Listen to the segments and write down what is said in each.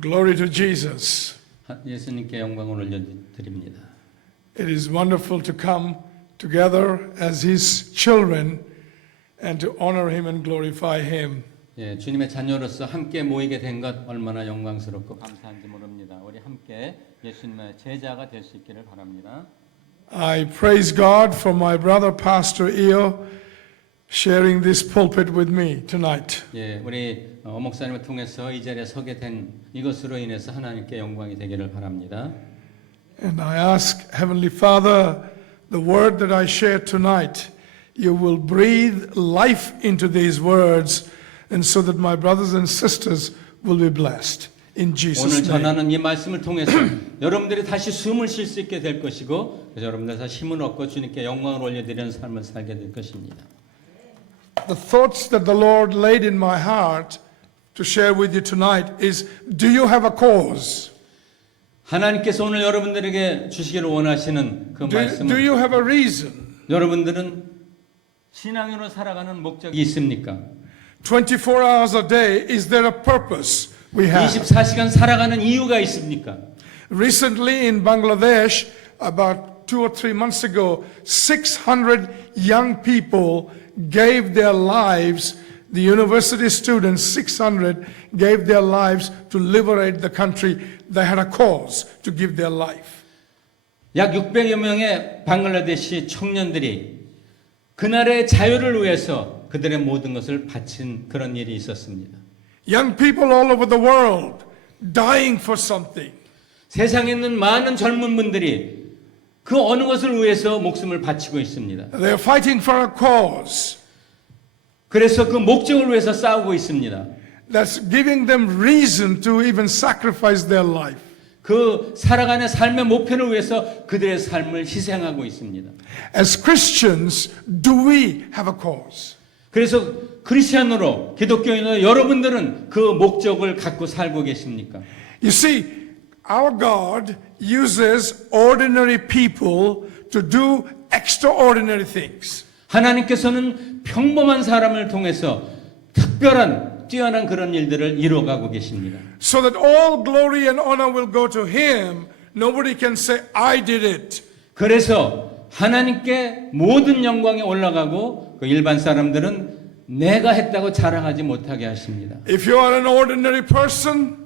Glory to Jesus. 예수님께 영광을 올려드립니다. It is wonderful to come together as His children and to honor Him and glorify Him. 예, 주님의 자녀로서 함께 모이게 된 것 얼마나 영광스럽고 감사한지 모릅니다. 우리 함께 예수님의 제자가 될 수 있기를 바랍니다. I praise God for my brother Pastor Eo sharing this pulpit with me tonight. 예, 우리 목사님을 통해서 이 자리에 서게 된 이것으로 인해서 하나님께 영광이 되기를 바랍니다. And I ask Heavenly Father, the word that I share tonight, you will breathe life into these words, and so that my brothers and sisters will be blessed. In 오늘 Jesus' name. 전하는 이 말씀을 통해서 여러분들이 다시 숨을 쉴 수 있게 될 것이고, 그래서 여러분들 다시 힘을 얻고 주님께 영광을 올려드리는 삶을 살게 될 것입니다. The thoughts that the Lord laid in my heart to share with you tonight is, do you have a cause? 하나님께서 오늘 여러분들에게 주시기를 원하시는 그 Do 말씀은 you have a reason? 여러분들은 신앙으로 살아가는 목적이 있습니까? 24 hours a day, is there a purpose we have? 24시간 살아가는 이유가 있습니까? Recently in Bangladesh, about 2 or 3 months ago, 600 young people gave their lives, the university students, 600 gave their lives to liberate the country. They had a cause to give their life. 약 600여 명의 방글라데시 청년들이 그날의 자유를 위해서 그들의 모든 것을 바친 그런 일이 있었습니다. Young people all over the world dying for something. 세상에 있는 많은 젊은 분들이 그 어느 것을 위해서 목숨을 바치고 있습니다. They are fighting for a cause 그래서 그 목적을 위해서 싸우고 있습니다. that's giving them reason to even sacrifice their life. 그 살아가는 삶의 목표를 위해서 그들의 삶을 희생하고 있습니다. As Christians, do we have a cause? 그래서 크리스천으로 기독교인으로 여러분들은 그 목적을 갖고 살고 계십니까? You see, our God uses ordinary people to do extraordinary things. 하나님께서는 평범한 사람을 통해서 특별한 뛰어난 그런 일들을 이루어가고 계십니다. So that all glory and honor will go to Him. Nobody can say, I did it. 그래서 하나님께 모든 영광이 올라가고 그 일반 사람들은 내가 했다고 자랑하지 못하게 하십니다. If you are an ordinary person,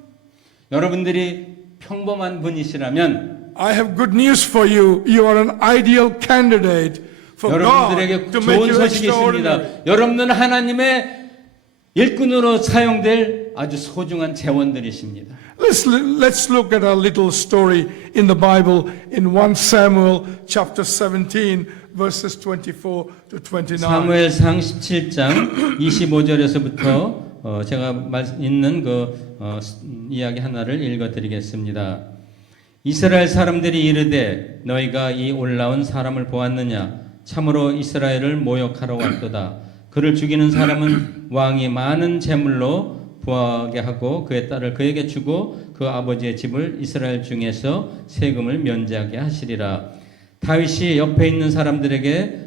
여러분들이 평범한 분이시라면 I have good news for you. You are an ideal candidate for 여러분들에게 God to make 좋은 you 소식이 extraordinary. 있습니다. 여러분들은 하나님의 일꾼으로 사용될 아주 소중한 재원들이십니다. Let's look at a little story in the Bible in 1 Samuel chapter 17 verses 24 to 29. 사무엘상 17장 25절에서부터 제가 있는 그 이야기 하나를 읽어드리겠습니다. 이스라엘 사람들이 이르되 너희가 이 올라온 사람을 보았느냐? 참으로 이스라엘을 모욕하러 왔도다. 그를 죽이는 사람은 왕이 많은 재물로 부하게 하고 그의 딸을 그에게 주고 그 아버지의 집을 이스라엘 중에서 세금을 면제하게 하시리라. 다윗이 옆에 있는 사람들에게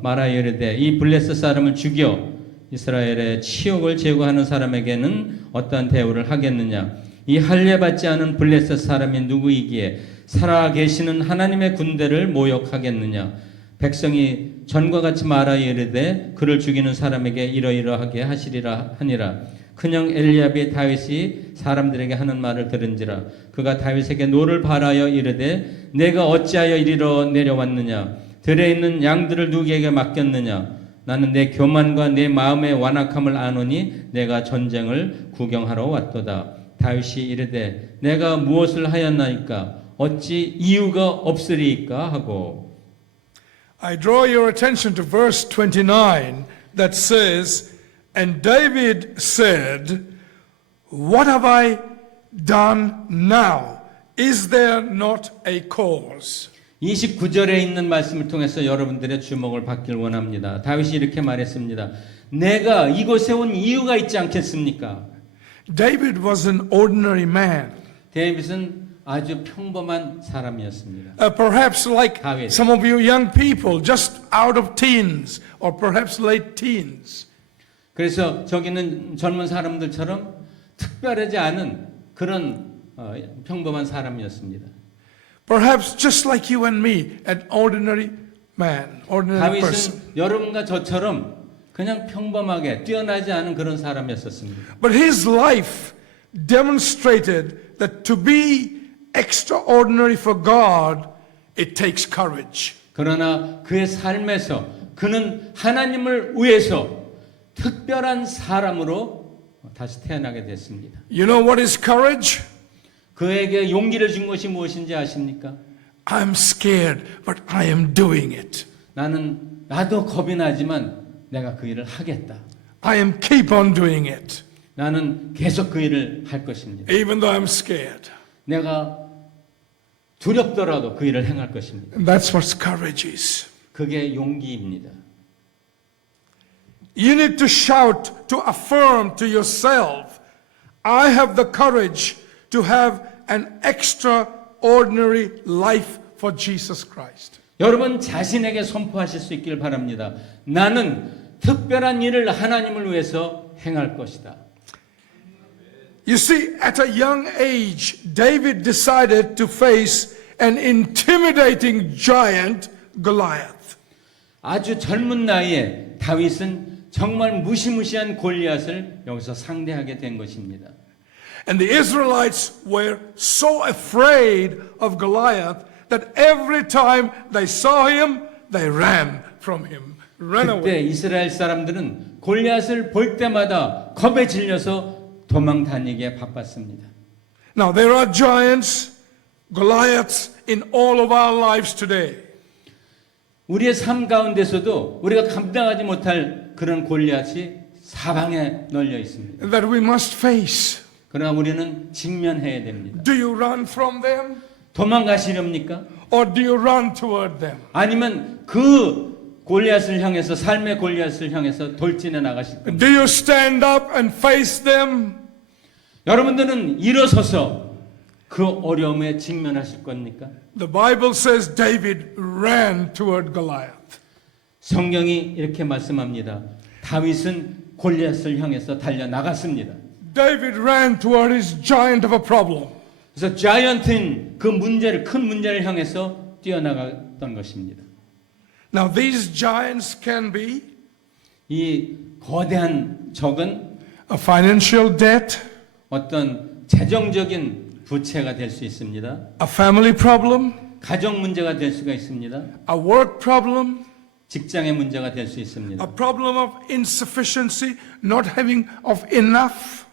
말하여 이르되 이 블레셋 사람을 죽여 이스라엘의 치욕을 제거하는 사람에게는 어떠한 대우를 하겠느냐? 이 할례받지 않은 블레셋 사람이 누구이기에 살아 계시는 하나님의 군대를 모욕하겠느냐? 백성이 전과 같이 말하여 이르되 그를 죽이는 사람에게 이러이러하게 하시리라 하니라. 그냥 엘리압이 다윗이 사람들에게 하는 말을 들은지라. 그가 다윗에게 노를 바라여 이르되 내가 어찌하여 이리로 내려왔느냐? 들에 있는 양들을 누구에게 맡겼느냐? 나는 내 교만과 내 마음의 완악함을 아노니 내가 전쟁을 구경하러 왔도다. 다윗이 이르되 내가 무엇을 하였나이까? 어찌 이유가 없으리이까 하고. I draw your attention to verse 29 that says, and David said, what have I done now? Is there not a cause? 29절에 있는 말씀을 통해서 여러분들의 주목을 받길 원합니다. 다윗이 이렇게 말했습니다. 내가 이곳에 온 이유가 있지 않겠습니까? David was an ordinary man. 다윗은 아주 평범한 사람이었습니다. Perhaps like 다윗. some of you young people, just out of teens or perhaps late teens. 그래서 저기는 젊은 사람들처럼 특별하지 않은 그런 평범한 사람이었습니다. Perhaps just like you and me, an ordinary man, ordinary person. 다윗은 여러분과 저처럼 그냥 평범하게 뛰어나지 않은 그런 사람이었었습니다. But his life demonstrated that to be extraordinary for God, it takes courage. 그러나 그의 삶에서 그는 하나님을 위해서 특별한 사람으로 다시 태어나게 됐습니다. You know what is courage? 그에게 용기를 준 것이 무엇인지 아십니까? I'm scared, but I am doing it. 나도 겁이 나지만 내가 그 일을 하겠다. I am keep on doing it, 나는 계속 그 일을 할 것입니다. even though I'm scared. 내가 두렵더라도 그 일을 행할 것입니다. And that's what courage is. 그게 용기입니다. You need to shout to affirm to yourself, I have the courage to have an extraordinary life for Jesus Christ. 여러분 자신에게 선포하실 수 있길 바랍니다. 나는 특별한 일을 하나님을 위해서 행할 것이다. You see, at a young age, David decided to face an intimidating giant, Goliath. 아주 젊은 나이에 다윗은 정말 무시무시한 골리앗을 여기서 상대하게 된 것입니다. And the Israelites were so afraid of Goliath that every time they saw him, they ran from him, ran away. 그때 이스라엘 사람들은 골리앗을 볼 때마다 겁에 질려서 도망 다니기에 바빴습니다. Now, there are giants, Goliaths in all of our lives today. 우리의 삶 가운데서도 우리가 감당하지 못할 그런 골리앗이 사방에 널려 있습니다. That we must face. 그러나 우리는 직면해야 됩니다. Do you run from them? 도망가시렵니까? Or do you run toward them? 아니면 그 골리앗을 향해서 삶의 골리앗을 향해서 돌진해 나가실 겁니까? Do you stand up and face them? 여러분들은 일어서서 그 어려움에 직면하실 겁니까? The Bible says David ran toward Goliath. 성경이 이렇게 말씀합니다. 다윗은 골리앗을 향해서 달려 나갔습니다. David ran toward his giant of a problem. 그래서 자이언트인 그 문제를 큰 문제를 향해서 뛰어나갔던 것입니다. Now these giants can be 이 거대한 적은 a financial debt, 어떤 재정적인 부채가 될 수 있습니다. a family problem, 가정 문제가 될 수가 있습니다. a work problem, 직장의 문제가 될 수 있습니다. a problem of insufficiency, not having of enough,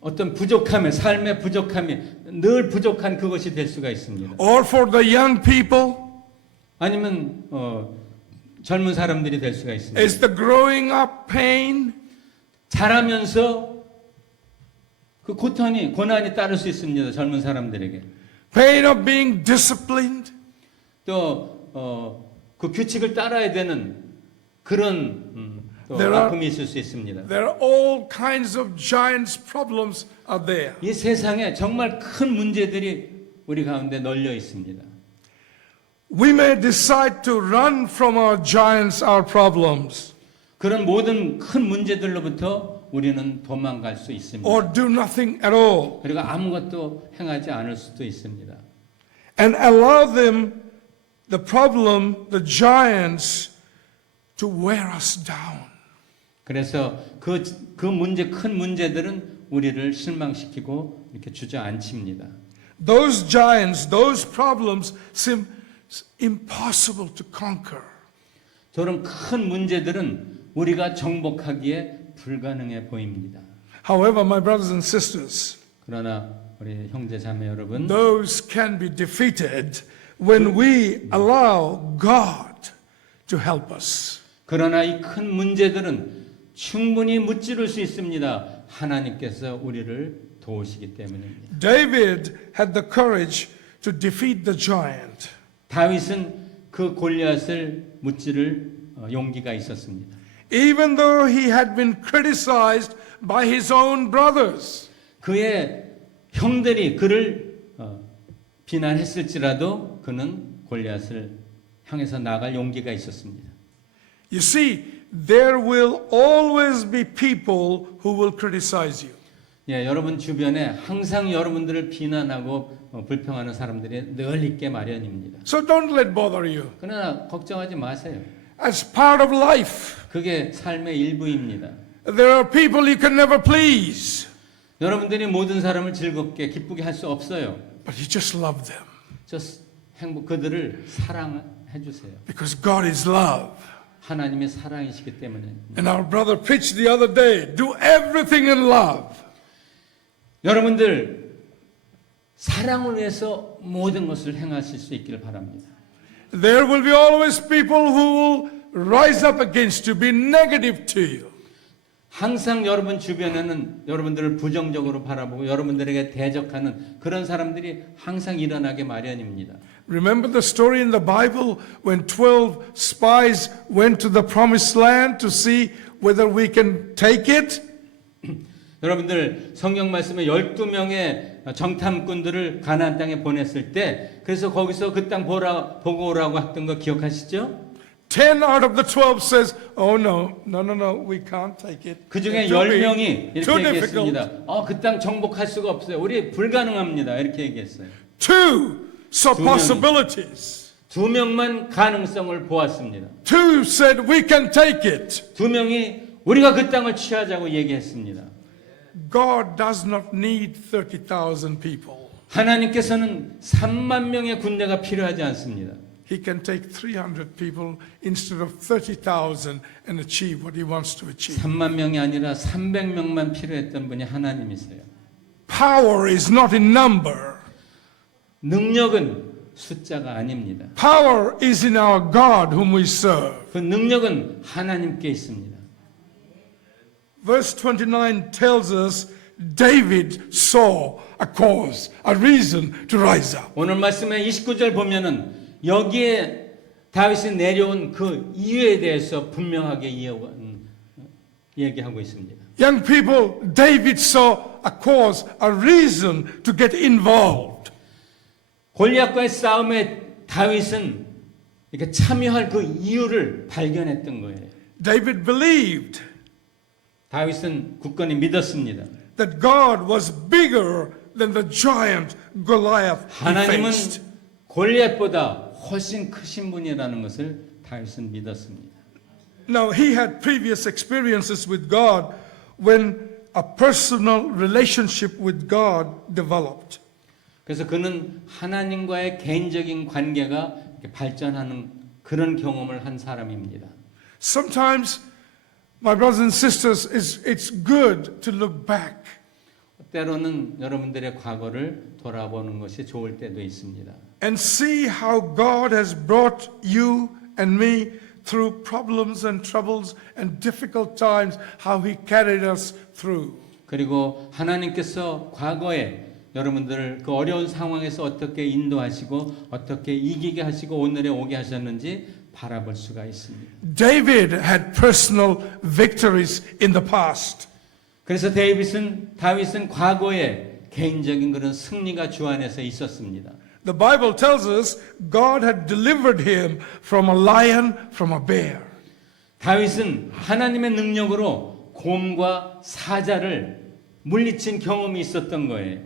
어떤 부족함에 삶의 부족함이 늘 부족한 그것이 될 수가 있습니다. or for the young people, 아니면 젊은 사람들이 될 수가 있습니다. is the growing up pain, 자라면서 그 고난이 따를 수 있습니다. 젊은 사람들에게. pain of being disciplined, 또 그 규칙을 따라야 되는 그런 또 There are- 아픔이 있을 수 있습니다. there are all kinds of giants problems are there. 이 세상에 정말 큰 문제들이 우리 가운데 널려 있습니다. We may decide to run from our giants, our problems, 그런 모든 큰 문제들로부터 우리는 도망갈 수 있습니다. or do nothing at all 그리고 아무것도 행하지 않을 수도 있습니다. and allow them, the problem, the giants, to wear us down. 그래서 그 문제, 큰 문제들은 우리를 실망시키고 이렇게 주저앉힙니다. Those giants, those problems seem impossible to conquer. 저런 큰 문제들은 우리가 정복하기에 불가능해 보입니다. However, my brothers and sisters, 그러나 우리 형제 자매 여러분, those can be defeated when we allow God to help us. 그러나 이 큰 문제들은 충분히 무찌를 수 있습니다. 하나님께서 우리를 도우시기 때문입니다. David had the courage to defeat the giant. 다윗은 그 골리앗을 무찌를 용기가 있었습니다. Even though he had been criticized by his own brothers. 그의 형들이 그를 비난했을지라도 그는 골리앗을 향해서 나갈 용기가 있었습니다. You see, there will always be people who will criticize you. 예, 여러분 주변에 항상 여러분들을 비난하고 불평하는 사람들이 늘 있게 마련입니다. So don't let bother you. 그러나 걱정하지 마세요. As part of life, 그게 삶의 일부입니다. there are people you can never please, 여러분들이 모든 사람을 즐겁게 기쁘게 할 수 없어요. but you just love them 그들을 사랑해 주세요. because God is love. 하나님의 사랑이시기 때문에. And our brother preached the other day, do everything in love. 여러분들 사랑을 위해서 모든 것을 행하실 수 있기를 바랍니다. There will be always people who will rise up against you, be negative to you. 항상 여러분 주변에는 여러분들을 부정적으로 바라보고 여러분들에게 대적하는 그런 사람들이 항상 일어나게 마련입니다. Remember the story in the Bible when 12 spies went to the promised land to see whether we can take it? 여러분들 성경 말씀에 12명의 정탐꾼들을 가나안 땅에 보냈을 때 그래서 거기서 그 땅 보고 오라고 했던 거 기억하시죠? 10 out of the 12 says, oh no, we can't take it. 그 중에 It's too big, 10명이 이렇게 too 얘기했습니다. difficult. 그 땅 정복할 수가 없어요. 우리 불가능합니다. 이렇게 얘기했어요. 2 saw 두 명이. possibilities. 2명만 가능성을 보았습니다. 2 said, we can take it. 2명이 우리가 그 땅을 취하자고 얘기했습니다. God does not need 30,000 people. 하나님께서는 3만 명의 군대가 필요하지 않습니다. He can take 300 people instead of 30,000 and achieve what he wants to achieve. 3만 명이 아니라 300명만 필요했던 분이 하나님이세요. Power is not in number. 능력은 숫자가 아닙니다. Power is in our God whom we serve. 그 능력은 하나님께 있습니다. Verse 29 tells us David saw a cause, a reason to rise up. 오늘 말씀의 29절 보면은 여기에 다윗이 내려온 그 이유에 대해서 분명하게 얘기하고 있습니다. Young people, David saw a cause, a reason to get involved. 골리앗과의 싸움에 다윗은 이렇게 참여할 그 이유를 발견했던 거예요. David believed 다윗은 굳건히 믿었습니다. that God was bigger than the giant Goliath he 하나님은 faced. 골리앗보다 훨씬 크신 분이라는 것을 다윗은 믿었습니다. Now, he had previous experiences with God when a personal relationship with God developed. 그래서 그는 하나님과의 개인적인 관계가 이렇게 발전하는 그런 경험을 한 사람입니다. Sometimes, my brothers and sisters, it's good to look back. 때로는 여러분들의 과거를 돌아보는 것이 좋을 때도 있습니다. And see how God has brought you and me through problems and troubles and difficult times, how He carried us through. 그리고 하나님께서 과거에 여러분들을 그 어려운 상황에서 어떻게 인도하시고 어떻게 이기게 하시고 오늘에 오게 하셨는지 바라볼 수가 있습니다. David had personal victories in the past. 그래서 다윗은 과거에 개인적인 그런 승리가 주 안에서 있었습니다. The Bible tells us God had delivered him from a lion, from a bear. 다윗은 하나님의 능력으로 곰과 사자를 물리친 경험이 있었던 거예요.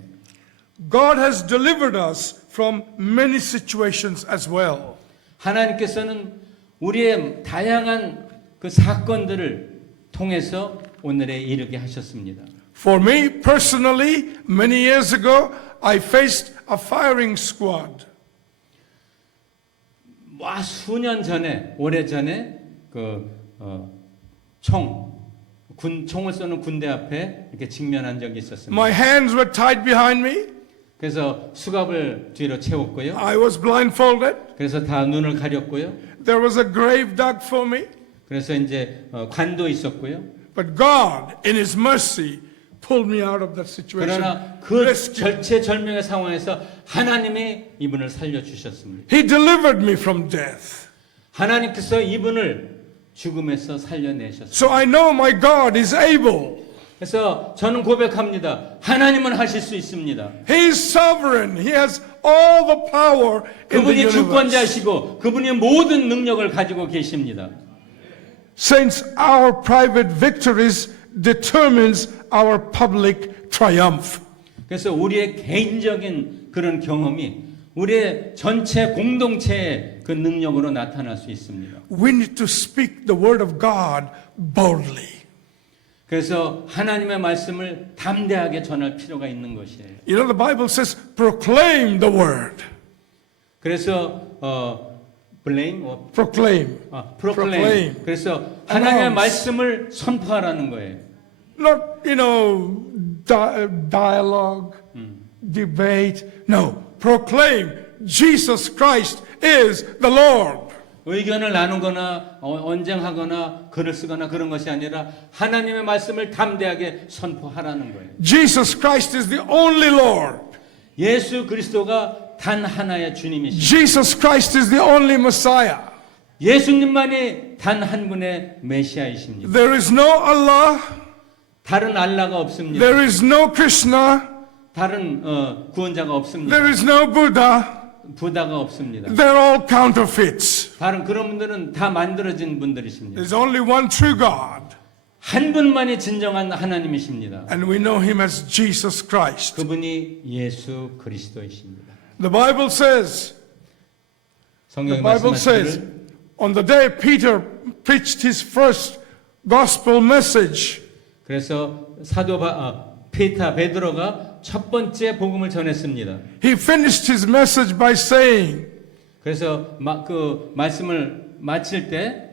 God has delivered us from many situations as well. 하나님께서는 우리의 다양한 그 사건들을 통해서 오늘에 이르게 하셨습니다. For me personally, many years ago, I faced a firing squad. 수년 전에, 오래전에 총을 쏘는 군대 앞에 이렇게 직면한 적이 있었습니다. My hands were tied behind me. 그래서 수갑을 뒤로 채웠고요. I was blindfolded. 그래서 다 눈을 가렸고요. There was a grave dug for me. 그래서 이제 관도 있었고요. But God, in His mercy, pulled me out of that situation. 그러나 그 Rescued. 절체절명의 상황에서 하나님이 이분을 살려주셨습니다. He delivered me from death. 하나님께서 이분을 죽음에서 살려내셨습니다. So I know my God is able. 그래서 저는 고백합니다. 하나님은 하실 수 있습니다. He is sovereign. He has all the power in the 그분이 universe. 주권자시고 그분이 모든 능력을 가지고 계십니다. Saints, our private victories determines our public triumph. 그래서 우리의 개인적인 그런 경험이 우리의 전체 공동체의 그 능력으로 나타날 수 있습니다. We need to speak the word of God boldly. 그래서 하나님의 말씀을 담대하게 전할 필요가 있는 것이에요. You know, the Bible says, proclaim the word. 그래서 proclaim. Proclaim. 그래서 하나님의 Announce. 말씀을 선포하라는 거예요. Not, dialogue, debate. No, proclaim Jesus Christ is the Lord. 의견을 나누거나 언쟁하거나 글을 쓰거나 그런 것이 아니라 하나님의 말씀을 담대하게 선포하라는 거예요. Jesus Christ is the only Lord. 예수 그리스도가 단 하나의 주님이십니다. Jesus Christ is the only Messiah. 예수님만이 단 한 분의 메시아이십니다. There is no Allah. 다른 알라가 없습니다. There is no Krishna. 다른 구원자가 없습니다. There is no Buddha. 부다가 없습니다. They're all counterfeits. 다른 그런 분들은 다 만들어진 분들이십니다. There's only one true God. 한 분만이 진정한 하나님이십니다. And we know him as Jesus Christ. 그분이 예수 그리스도이십니다. The Bible says, 성경에 Bible says, 말씀하시기를 on the day Peter preached his first gospel message, 그래서 베드로가 첫 번째 복음을 전했습니다. he finished his message by saying, 그래서 그 말씀을 마칠 때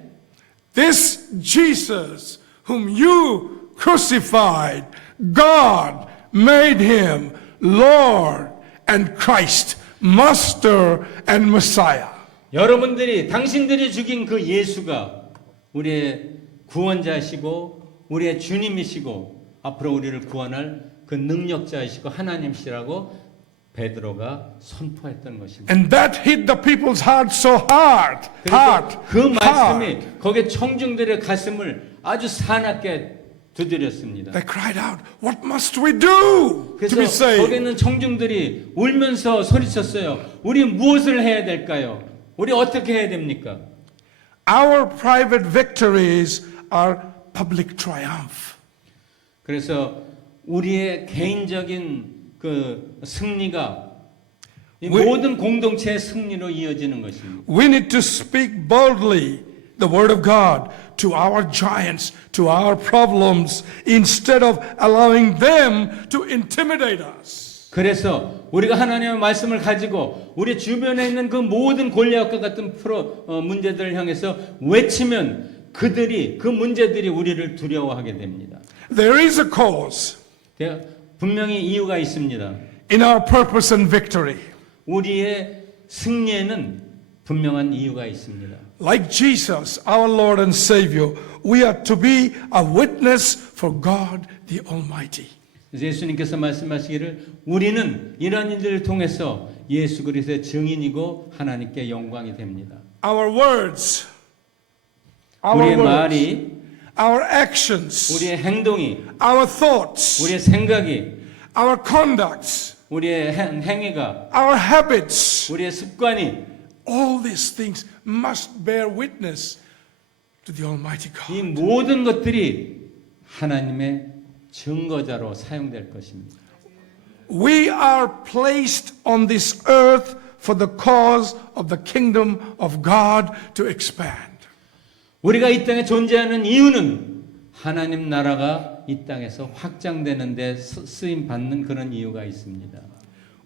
this Jesus whom you crucified, God made him Lord and Christ, Master and Messiah. 여러분들이 당신들이 죽인 그 예수가 우리의 구원자시고 우리의 주님이시고 앞으로 우리를 구원할 그 능력자이시고 하나님이시라고 베드로가 선포했던 것입니다. And that hit the people's heart so hard. 그 말씀이 거기에 청중들의 가슴을 아주 사납게 두드렸습니다. They cried out, what must we do to be 그래서 saved? 거기 있는 청중들이 울면서 소리쳤어요. 우리 무엇을 해야 될까요? 우리 어떻게 해야 됩니까? Our private victories are public triumph. 그래서 우리의 개인적인 그 승리가 이 We- 모든 공동체의 승리로 이어지는 것입니다. We need to speak boldly the word of God to our giants, to our problems, instead of allowing them to intimidate us. 그래서 우리가 하나님의 말씀을 가지고 우리 주변에 있는 그 모든 골리앗과 같은 문제들을 향해서 외치면 그 문제들이 우리를 두려워하게 됩니다. There is a cause 분명히 이유가 있습니다. in our purpose and victory. 우리의 승리에는 분명한 이유가 있습니다. Like Jesus, our Lord and Savior, we are to be a witness for God the Almighty. 그래서 예수님께서 말씀하시기를 우리는 이런 일들을 통해서 예수 그리스도의 증인이고 하나님께 영광이 됩니다. Our words, 우리의 말이, our actions, 우리의 행동이, our thoughts, 우리의 생각이, our conducts, 우리의 행위가, our habits, 우리의 습관이 all these things must bear witness to the Almighty 이 God. 모든 것들이 하나님의 증거자로 사용될 것입니다. We are placed on this earth for the cause of the kingdom of God to expand. 우리가 이 땅에 존재하는 이유는 하나님 나라가 이 땅에서 확장되는 데 쓰임 받는 그런 이유가 있습니다.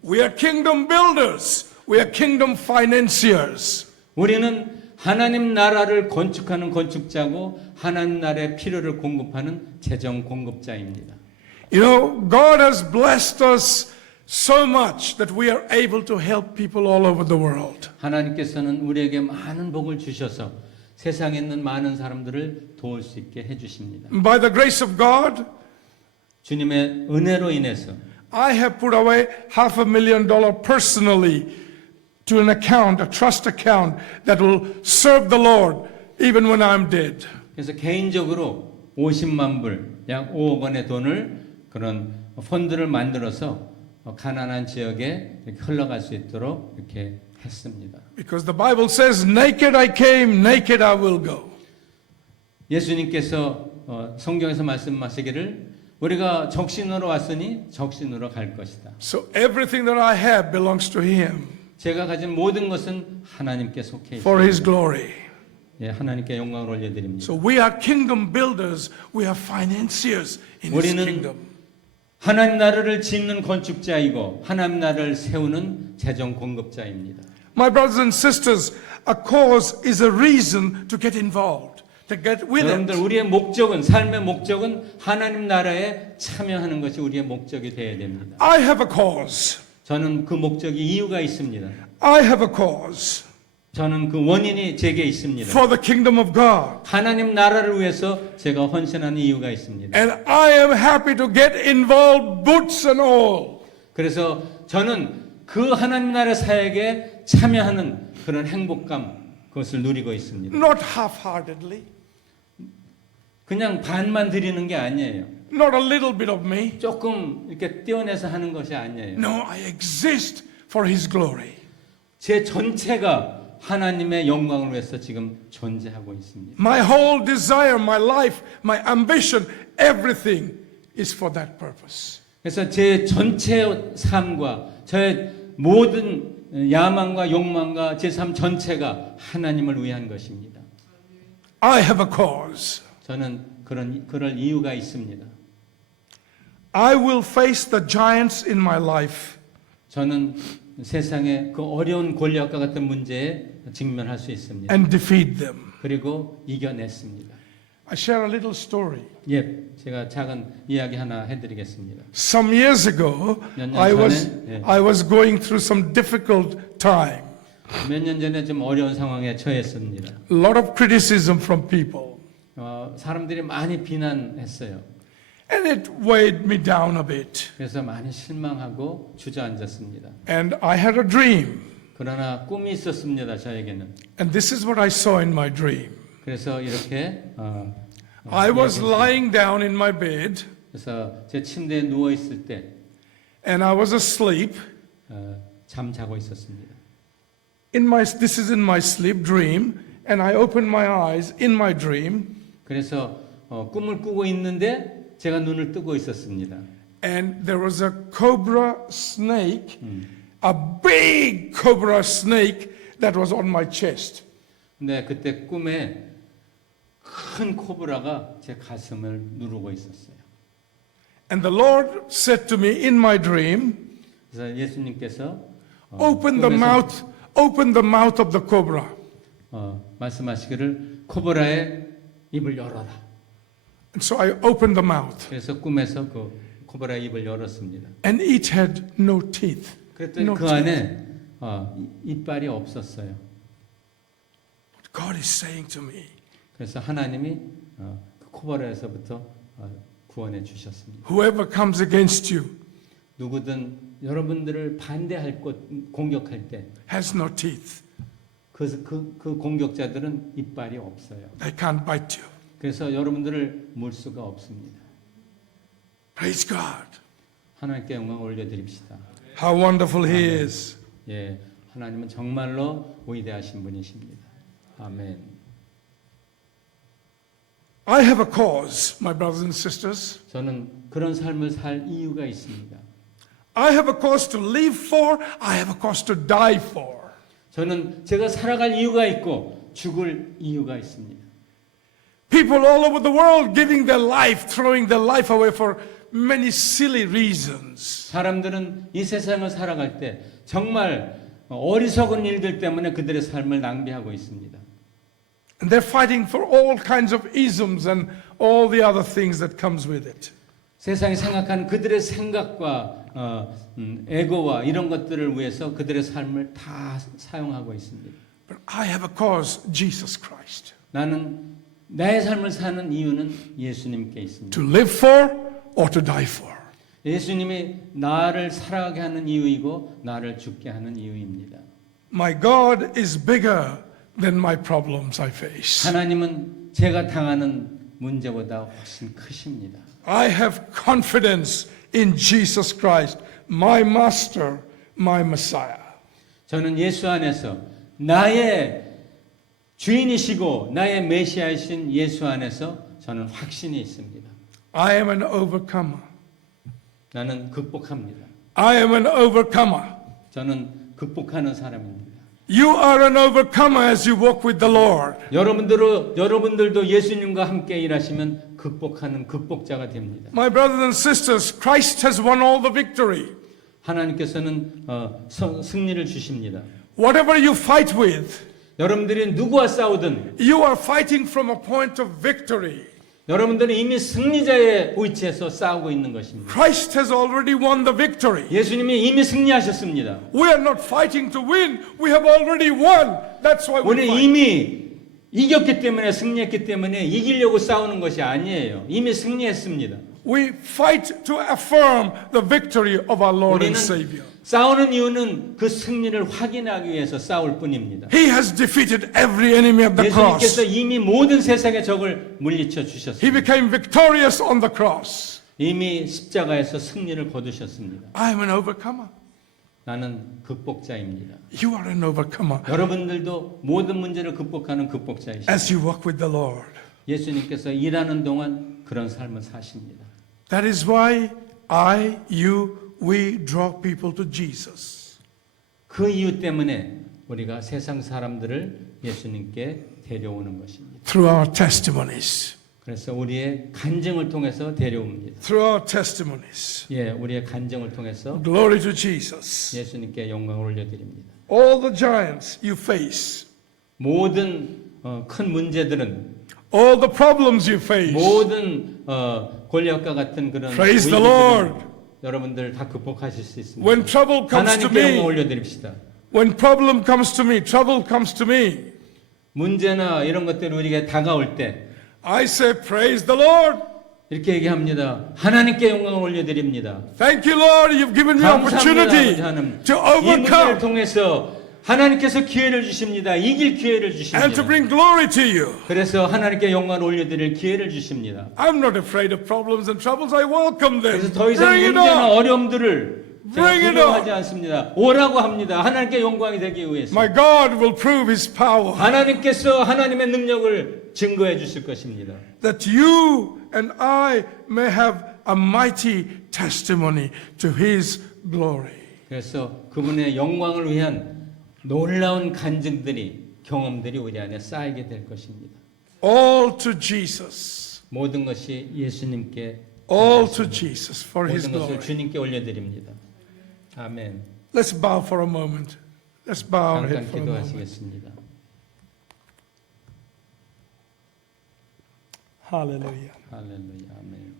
We are kingdom builders. We are kingdom financiers. 우리는 하나님 나라를 건축하는 건축자고 하나님 나라의 필요를 공급하는 재정 공급자입니다. You know, God has blessed us so much that we are able to help people all over the world. 하나님께서는 우리에게 많은 복을 주셔서 세상에 있는 많은 사람들을 도울 수 있게 해 주십니다. By the grace of God, 주님의 은혜로 인해서 I have put away $500,000 personally to an account, a trust account that will serve the Lord even when I'm dead. 그래서 개인적으로 50만 불, 약 5억 원의 돈을 그런 펀드를 만들어서 가난한 지역에 이렇게 흘러갈 수 있도록 이렇게 했습니다. Because the Bible says, naked I came, naked I will go. 예수님께서 성경에서 말씀하시기를 우리가 적신으로 왔으니 적신으로 갈 것이다. So everything that I have belongs to Him 제가 가진 모든 것은 하나님께 속해 for His 있습니다. glory. 예, 하나님께 영광을 올려드립니다. So we are kingdom builders. We are financiers in His 우리는 kingdom. 하나님 나라를 짓는 건축자이고 하나님 나라를 세우는 재정 공급자입니다. My brothers and sisters, a cause is a reason to get involved, to get with 여러분들 it. 우리의 목적은 삶의 목적은 하나님 나라에 참여하는 것이 우리의 목적이 되어야 됩니다. I have a cause. 저는 그 목적이 이유가 있습니다. I have a cause 저는 그 원인이 제게 있습니다. for the kingdom of God. 하나님 나라를 위해서 제가 헌신하는 이유가 있습니다. And I am happy to get involved, boots and all. 그래서 저는 그 하나님 나라 사역에 참여하는 그런 행복감 그것을 누리고 있습니다. Not half-heartedly, 그냥 반만 드리는 게 아니에요. not a little bit of me. 조금 이렇게 떼어내서 하는 것이 아니에요. No, I exist for His glory. 제 전체가 하나님의 영광을 위해서 지금 존재하고 있습니다. My whole desire, my life, my ambition, everything is for that purpose. 그래서 제 전체 삶과 저의 모든 야망과 욕망과 제 삶 전체가 하나님을 위한 것입니다. I have a cause. 저는 그럴 이유가 있습니다. I will face the giants in my life. 저는 세상의 그 어려운 골리앗과 같은 문제에 직면할 수 있습니다. And defeat them. 그리고 이겨냈습니다. I share a little story. 예, 제가 작은 이야기 하나 해드리겠습니다. Some years ago, 몇 년 I 전에, was going through some difficult time. 몇 년 전에 좀 어려운 상황에 처했습니다. A lot of criticism from people. 사람들이 많이 비난했어요. And it weighed me down a bit. 그래서 많이 실망하고 주저앉았습니다. And I had a dream. 그러나 꿈이 있었습니다, 저에게는. And this is what I saw in my dream. 그래서 이렇게 I was lying down in my bed. 그래서 제 침대에 누워 있을 때 And I was asleep. 잠자고 있었습니다. This is in my sleep dream. And I opened my eyes in my dream. 그래서 꿈을 꾸고 있는데 제가 눈을 뜨고 있었습니다. And there was a cobra snake, a big cobra snake that was on my chest. 근데 그때 꿈에 큰 코브라가 제 가슴을 누르고 있었어요. And the Lord said to me in my dream, 그래서 예수님께서 open the mouth of the cobra. 말씀하시기를 코브라의 입을 열어라. And so I opened the mouth. 그래서 꿈에서 그 코브라의 입을 열었습니다. And it had no teeth. 그랬더니 No 그 안에 이빨이 없었어요. God is saying to me, 그래서 하나님이 그 코브라에서부터 구원해 주셨습니다. whoever comes against you 누구든 여러분들을 반대할 것 공격할 때 has no teeth. 그 공격자들은 이빨이 없어요. They can't bite you. 그래서 여러분들을 물 수가 없습니다. Praise God. 하나님께 영광 올려드립시다. How wonderful He is. 예, 하나님은 정말로 위대하신 분이십니다. 아멘. I have a cause, my brothers and sisters. 저는 그런 삶을 살 이유가 있습니다. I have a cause to live for. I have a cause to die for. 저는 제가 살아갈 이유가 있고 죽을 이유가 있습니다. People all over the world giving their life, throwing their life away for many silly reasons. 사람들은 이 세상을 살아갈 때 정말 어리석은 일들 때문에 그들의 삶을 낭비하고 있습니다. And they're fighting for all kinds of isms and all the other things that comes with it. 세상이 생각하는 그들의 생각과 에고와 이런 것들을 위해서 그들의 삶을 다 사용하고 있습니다. But I have a cause, Jesus Christ. 나는 나의 삶을 사는 이유는 예수님께 있습니다. To live for or to die for. 예수님이 나를 살아가게 하는 이유이고 나를 죽게 하는 이유입니다. My God is bigger than my problems I face. 하나님은 제가 당하는 문제보다 훨씬 크십니다. I have confidence in Jesus Christ, my Master, my Messiah. 저는 예수 안에서 나의 주인이시고 나의 메시아이신 예수 안에서 저는 확신이 있습니다. I am an overcomer. 나는 극복합니다. I am an overcomer. 저는 극복하는 사람입니다. You are an overcomer as you walk with the Lord. 여러분들도 예수님과 함께 일하시면 극복하는 극복자가 됩니다. My brothers and sisters, Christ has won all the victory. 하나님께서는 승리를 주십니다. Whatever you fight with, 여러분들이 누구와 싸우든 you are fighting from a point of victory. 여러분들은 이미 승리자의 위치에서 싸우고 있는 것입니다. Christ has already won the victory. 예수님이 이미 승리하셨습니다. We are not fighting to win. We have already won. That's why we 우리는 fight. 이미 이겼기 때문에 승리했기 때문에 이기려고 싸우는 것이 아니에요. 이미 승리했습니다. We fight to affirm the victory of our Lord and 우리는 Savior. 싸우는 이유는 그 승리를 확인하기 위해서 싸울 뿐입니다. He has defeated every enemy at the 예수님께서 cross. 이미 모든 세상의 적을 물리쳐 He 주셨습니다. became victorious on the cross. 이미 십자가에서 승리를 거두셨습니다. I am an overcomer. 나는 극복자입니다. You are an overcomer 여러분들도 모든 문제를 극복하는 극복자이십니다. as you walk with the Lord. 예수님께서 일하는 동안 그런 삶을 사십니다. That is why we draw people to Jesus. 그 이유 때문에 우리가 세상 사람들을 예수님께 데려오는 것입니다. Through our testimonies. 그래서 우리의 간증을 통해서 데려옵니다. Through our testimonies. 예, 우리의 간증을 통해서 Glory to Jesus. 예수님께 영광을 올려드립니다. All the giants you face, 모든 큰 문제들은 all the problems you face, 모든 골리앗과 같은 그런 Praise the 위기들은 Lord. 여러분들 다 극복하실 수 있습니다. when trouble comes to 하나님께 영광 me, 올려드립시다. when problem comes to me, trouble comes to me, 문제나 이런 것들이 우리에게 다가올 때 I say, praise the Lord. 이렇게 얘기합니다. 하나님께 영광을 올려드립니다. Thank you, Lord. You've given me 감사합니다, opportunity 아버지 하나님. to 이 문제를 overcome 통해서 하나님께서 기회를 주십니다. 이길 기회를 and to 주십니다. bring glory to you. 그래서 하나님께 영광을 올려드릴 기회를 주십니다. I'm not afraid of problems and troubles. I welcome them. 그래서 더 이상 Bring it 문제나 on. 어려움들을 제가 Bring it 두려워하지 on. 않습니다. 오라고 합니다. 하나님께 영광이 되기 위해서. My God will prove His power 하나님께서 하나님의 능력을 증거해 주실 것입니다. that you and I may have a mighty testimony to His glory. 그래서 그분의 영광을 위한 놀라운 간증들이 경험들이 우리 안에 쌓이게 될 것입니다. All to Jesus. 모든 것이 예수님께 All to Jesus for His 모든 것을 glory. 주님께 올려드립니다. 아멘. Let's bow for a moment. Let's bow our 잠깐 head for a moment. 기도하시겠습니다. Hallelujah. 할렐루야. 아멘.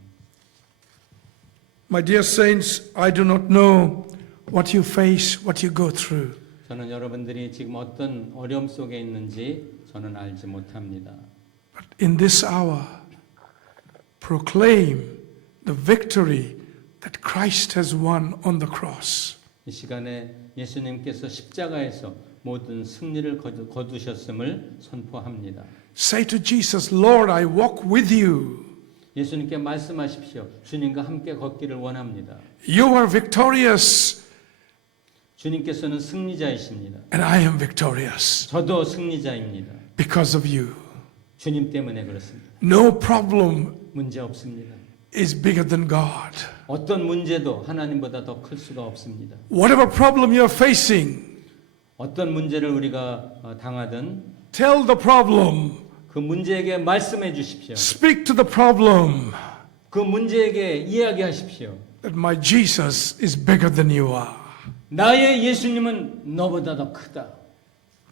My dear saints, I do not know what you face, what you go through. 저는 여러분들이 지금 어떤 어려움 속에 있는지 저는 알지 못합니다. But in this hour, proclaim the victory that Christ has won on the cross. 이 시간에 예수님께서 십자가에서 모든 승리를 거두셨음을 선포합니다. Say to Jesus, Lord, I walk with you. 예수님께 말씀하십시오. 주님과 함께 걷기를 원합니다. You are victorious, 주님께서는 승리자이십니다. and I am victorious 저도 승리자입니다. because of you. 주님 때문에 그렇습니다. No problem 문제 없습니다. is bigger than God. 어떤 문제도 하나님보다 더 클 수가 없습니다. Whatever problem you're facing, 어떤 문제를 우리가 당하든 tell the problem. 그 문제에게 말씀해 주십시오. Speak to the problem 그 문제에게 이야기하십시오. that my Jesus is bigger than you are. 나의 예수님은 너보다 더 크다.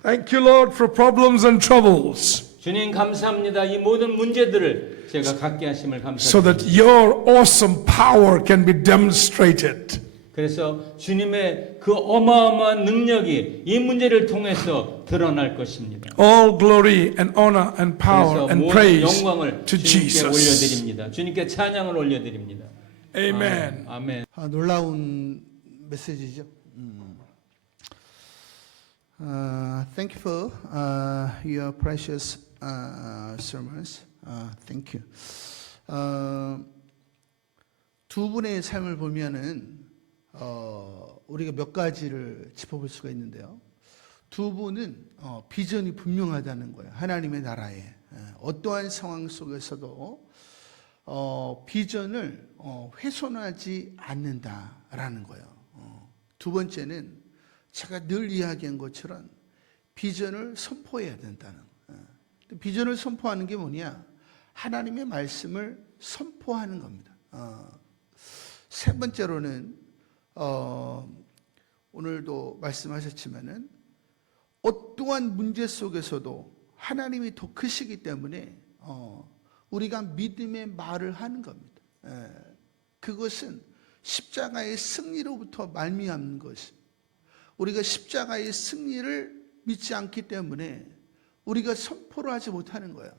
Thank you, Lord, for problems and troubles, 주님 감사합니다. 이 모든 문제들을 제가 갖게 하심을 so that 감사드립니다. your awesome power can be demonstrated. 그래서 주님의 그 어마어마한 능력이 이 문제를 통해서 드러날 것입니다. All glory and honor and power 그래서 and 모든 praise 영광을 to 주님께 Jesus. 올려드립니다. 주님께 찬양을 올려드립니다. Amen. 아멘. 놀라운 메시지죠. Thank you for your precious sermons. Thank you. 두 분의 삶을 보면은 우리가 몇 가지를 짚어볼 수가 있는데요. 두 분은 비전이 분명하다는 거예요. 하나님의 나라에 어떠한 상황 속에서도 비전을 훼손하지 않는다라는 거예요. 두 번째는 제가 늘 이야기한 것처럼 비전을 선포해야 된다는. 비전을 선포하는 게 뭐냐? 하나님의 말씀을 선포하는 겁니다. 세 번째로는 오늘도 말씀하셨지만은 어떠한 문제 속에서도 하나님이 더 크시기 때문에 우리가 믿음의 말을 하는 겁니다. 그것은 십자가의 승리로부터 말미암는 것이. 우리가 십자가의 승리를 믿지 않기 때문에 우리가 선포를 하지 못하는 거예요.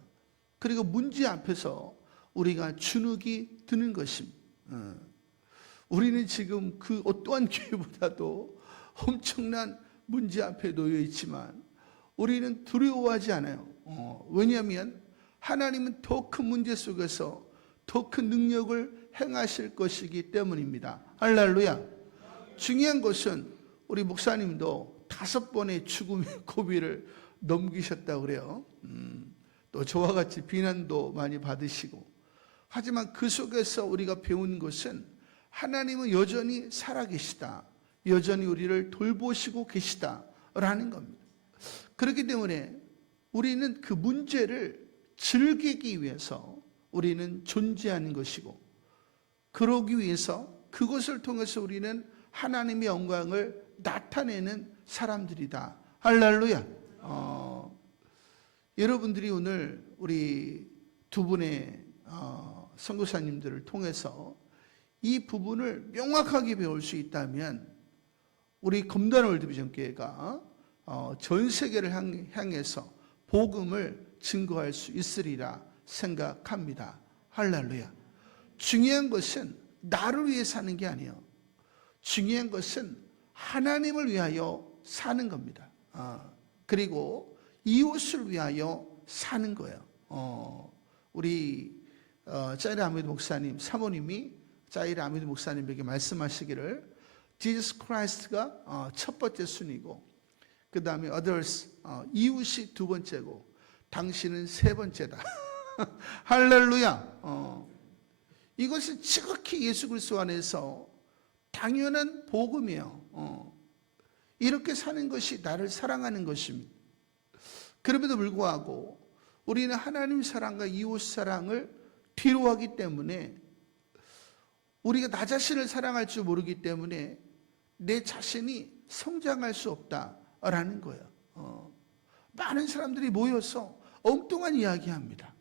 그리고 문제 앞에서 우리가 주눅이 드는 것입니다. 우리는 지금 그 어떠한 기회보다도 엄청난 문제 앞에 놓여 있지만 우리는 두려워하지 않아요. 왜냐하면 하나님은 더 큰 문제 속에서 더 큰 능력을 행하실 것이기 때문입니다. 할렐루야. 중요한 것은 우리 목사님도 5번의 죽음의 고비를 넘기셨다고 그래요. 또 저와 같이 비난도 많이 받으시고. 하지만 그 속에서 우리가 배운 것은 하나님은 여전히 살아계시다. 여전히 우리를 돌보시고 계시다라는 겁니다. 그렇기 때문에 우리는 그 문제를 즐기기 위해서 우리는 존재하는 것이고, 그러기 위해서 그것을 통해서 우리는 하나님의 영광을 나타내는 사람들이다. 할렐루야. 여러분들이 오늘 우리 두 분의 선교사님들을 통해서 이 부분을 명확하게 배울 수 있다면 우리 검단 월드비전교회가 전 세계를 향해서 복음을 증거할 수 있으리라 생각합니다. 할렐루야. 중요한 것은 나를 위해 사는 게 아니에요. 중요한 것은 하나님을 위하여 사는 겁니다. 그리고 이웃을 위하여 사는 거예요. 우리 짜이르 아미드 목사님, 사모님이 짜이르 아미드 목사님에게 말씀하시기를 Jesus Christ가 첫 번째 순위고, 그 다음에 others, 이웃이 두 번째고, 당신은 세 번째다. 할렐루야. 이것이 지극히 예수 그리스도 안에서 당연한 복음이에요. 이렇게 사는 것이 나를 사랑하는 것입니다. 그럼에도 불구하고 우리는 하나님 사랑과 이웃 사랑을 뒤로 하기 때문에, 우리가 나 자신을 사랑할 줄 모르기 때문에 내 자신이 성장할 수 없다라는 거예요. 많은 사람들이 모여서 엉뚱한 이야기합니다.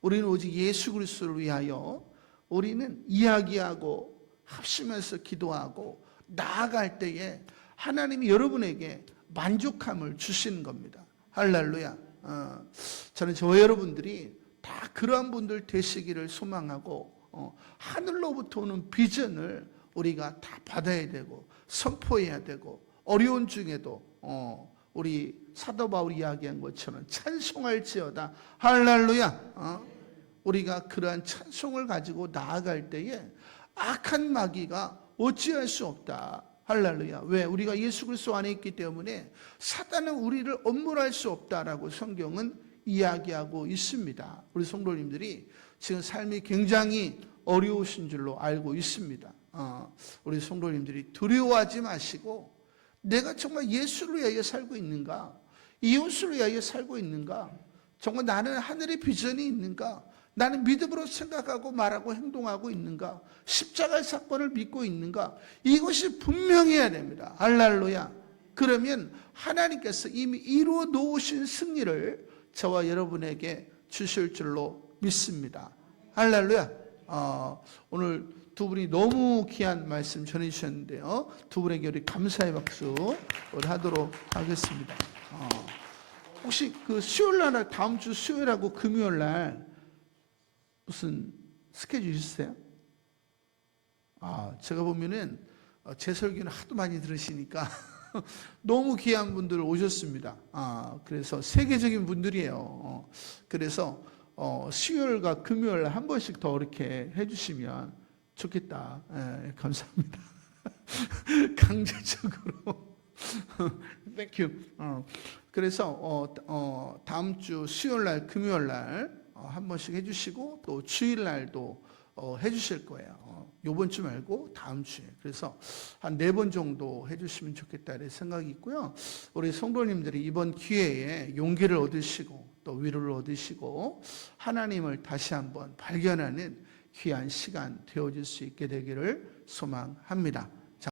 우리는 오직 예수 그리스도를 위하여 우리는 이야기하고 합심해서 기도하고 나아갈 때에 하나님이 여러분에게 만족함을 주시는 겁니다. 할렐루야. 저는 저와 여러분들이 다 그러한 분들 되시기를 소망하고, 하늘로부터 오는 비전을 우리가 다 받아야 되고 선포해야 되고, 어려운 중에도 우리 사도 바울이 이야기한 것처럼 찬송할지어다. 할렐루야. 우리가 그러한 찬송을 가지고 나아갈 때에 악한 마귀가 어찌할 수 없다. 할렐루야. 왜? 우리가 예수 그리스도 안에 있기 때문에 사단은 우리를 엄물할 수 없다라고 성경은 이야기하고 있습니다. 우리 성도님들이 지금 삶이 굉장히 어려우신 줄로 알고 있습니다. 우리 성도님들이 두려워하지 마시고, 내가 정말 예수를 위하여 살고 있는가? 이웃을 위하여 살고 있는가? 정말 나는 하늘의 비전이 있는가? 나는 믿음으로 생각하고 말하고 행동하고 있는가? 십자가의 사건을 믿고 있는가? 이것이 분명해야 됩니다. 할렐루야. 그러면 하나님께서 이미 이루어 놓으신 승리를 저와 여러분에게 주실 줄로 믿습니다. 할렐루야. 오늘 두 분이 너무 귀한 말씀 전해주셨는데요. 두 분에게 우리 감사의 박수 우리 하도록 하겠습니다. 혹시 그 수요일 날, 다음 주 수요일하고 금요일 날 무슨 스케줄 있으세요? 제가 보면은 제 설교는 하도 많이 들으시니까 너무 귀한 분들 오셨습니다. 그래서 세계적인 분들이에요. 그래서 수요일과 금요일 한 번씩 더 이렇게 해주시면 좋겠다. 감사합니다. 강제적으로. Thank you. 그래서 다음 주 수요일 날, 금요일 날 한 번씩 해주시고 또 주일 날도 해주실 거예요. 요번 주 말고 다음 주에. 그래서 한 4번 정도 해주시면 좋겠다 이런 생각이 있고요. 우리 성도님들이 이번 기회에 용기를 얻으시고 또 위로를 얻으시고 하나님을 다시 한번 발견하는 귀한 시간 되어질 수 있게 되기를 소망합니다.